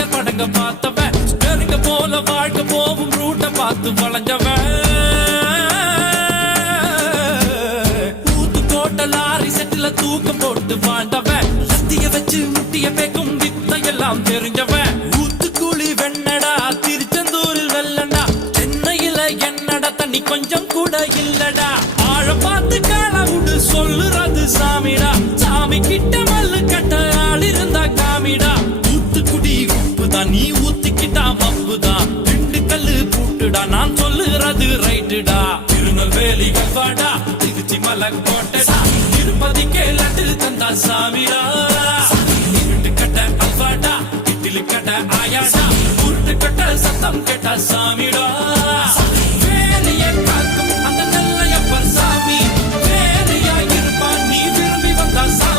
serial படங்க பார்த்தவன் ஸ்டேரிங்க போல வாழ்க்கை போகும் ரூட்ட பார்த்து வளைஞ்சவன் ஊத்து கோட்ட லாரி செட்டில தூக்கம் போட்டு வாழ்ந்தவன் லத்திய வச்சு முட்டிய பேக்கும் வித்தையெல்லாம் தெரிஞ்சவன் ஊத்துக்குழி வெண்ணடா திருச்செந்தூரில் வெள்ளடா சென்னையில என்னடா தண்ணி கொஞ்சம் கூட இல்லடா ஆழ பார்த்து காலவுடு சொல்லுறது சாமிடா சாமி கிட்ட மல்லு கட்ட ஆள் இருந்தா காமிடா ஊத்துக்குடி உப்புதான் நீ ஊத்திக்கிட்டா மப்புதான் ரெண்டு கல்லு பூட்டுடா நான் சொல்லுறது ரைட்டுடா திருநெல்வேலி கல்வாடா திருச்சி மலக்கோட்டடா திருப்பதிக்கே லட்டு தந்தா சாமிடா இருட்டு கட்ட அல்வாடா இட்லி கட்ட ஆயாடா உருட்டு கட்ட சத்தம் கேட்டா சாமிடா